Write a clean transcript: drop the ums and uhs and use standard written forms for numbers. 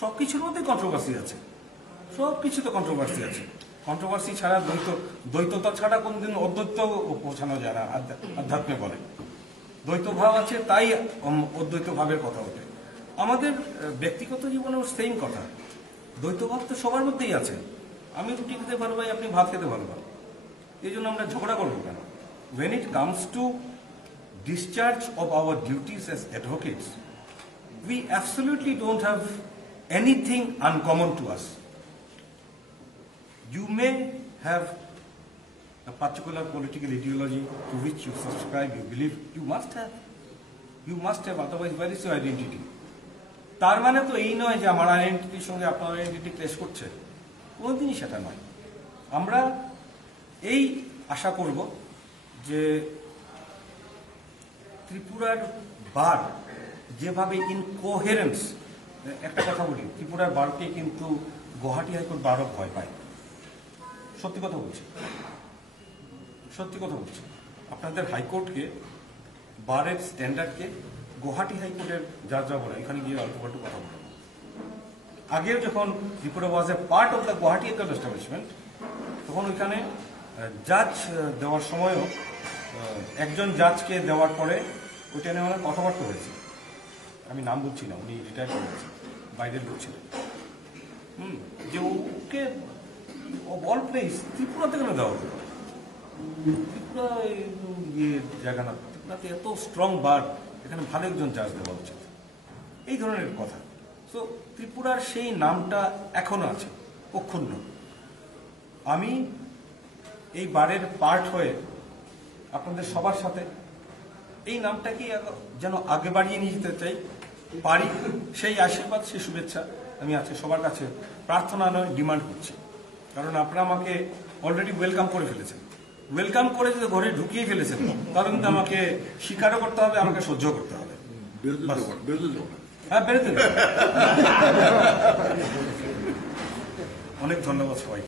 সবকিছুর মধ্যে কন্ট্রোভার্সি আছে, সবকিছুতে কন্ট্রোভার্সি আছে। কন্ট্রোভার্সি ছাড়া দ্বৈততা ছাড়া কোনদিন অদ্বৈত পৌঁছানো যায় না। আধ্যাত্মে বলে দ্বৈত ভাব আছে, তাই অদ্বৈত ভাবের কথা ওঠে। আমাদের ব্যক্তিগত জীবনেও সেম কথা, দ্বৈত ভাব তো সবার মধ্যেই আছে। আমি রুটি খেতে ভালো পাই, আপনি ভাত খেতে ভালো পান, এই জন্য আমরা ঝগড়া করবো কেন? When it comes to discharge of our duties as advocates, we absolutely don't have anything uncommon to us. You may have a particular political ideology to which you subscribe, you believe, you must have, otherwise where is your identity? তার মানে তো এই নয় যে আমার আইডেন্টিটির সঙ্গে আপনার identity ক্লেশ করছে, কোনোদিনই সেটা নয়। আমরা এই আশা করব যে ত্রিপুরার বার যেভাবে ইনকোহেরেন্স, একটা কথা বলি, ত্রিপুরার বারকে কিন্তু গুয়াহাটি হাইকোর্ট বারও ভয় পায়। সত্যি কথা বলছি, সত্যি কথা বলছি। আপনাদের হাইকোর্টকে, বারের স্ট্যান্ডার্ডকে গুয়াহাটি হাইকোর্টের জাজরা বলে, এখানে গিয়ে অল্প অল্প কথা বলবো। আগেও যখন Tripura was a part of the Guwahati high court establishment, তখন ওইখানে জাজ দেওয়ার সময়ও একজন জাজকে দেওয়ার পরে ওইটা নিয়ে অনেক কথাবার্তা হয়েছে। আমি নাম বলছি না, উনি রিটায়ার করে গেছেন, বাইরের লোক ছিলেন। যে ওকে অল প্লেস ত্রিপুরাতে কেন দেওয়া হতো? ত্রিপুরা ইয়ে জায়গা না, ত্রিপুরাতে এত স্ট্রং বার, এখানে ভালো একজন জাজ দেওয়া উচিত, এই ধরনের কথা। সো ত্রিপুরার সেই নামটা এখনো আছে অক্ষুণ্ণ। আমি এই বারের পার্ট হয়ে আপনাদের সবার সাথে এই নামটাকে যেন আগে বাড়িয়ে নিয়ে যেতে চাই, পারি, সেই আশীর্বাদ, সেই শুভেচ্ছা আমি আজকে সবার কাছে প্রার্থনা নয়, ডিমান্ড করছি। কারণ আপনারা আমাকে অলরেডি ওয়েলকাম করে ফেলেছেন। ওয়েলকাম করে যদি ঘরে ঢুকিয়ে ফেলেছেন, তাহলে কিন্তু আমাকে স্বীকারও করতে হবে, আমাকে সহ্য করতে হবে। হ্যাঁ, বেরোতে অনেক ধন্যবাদ সবাই।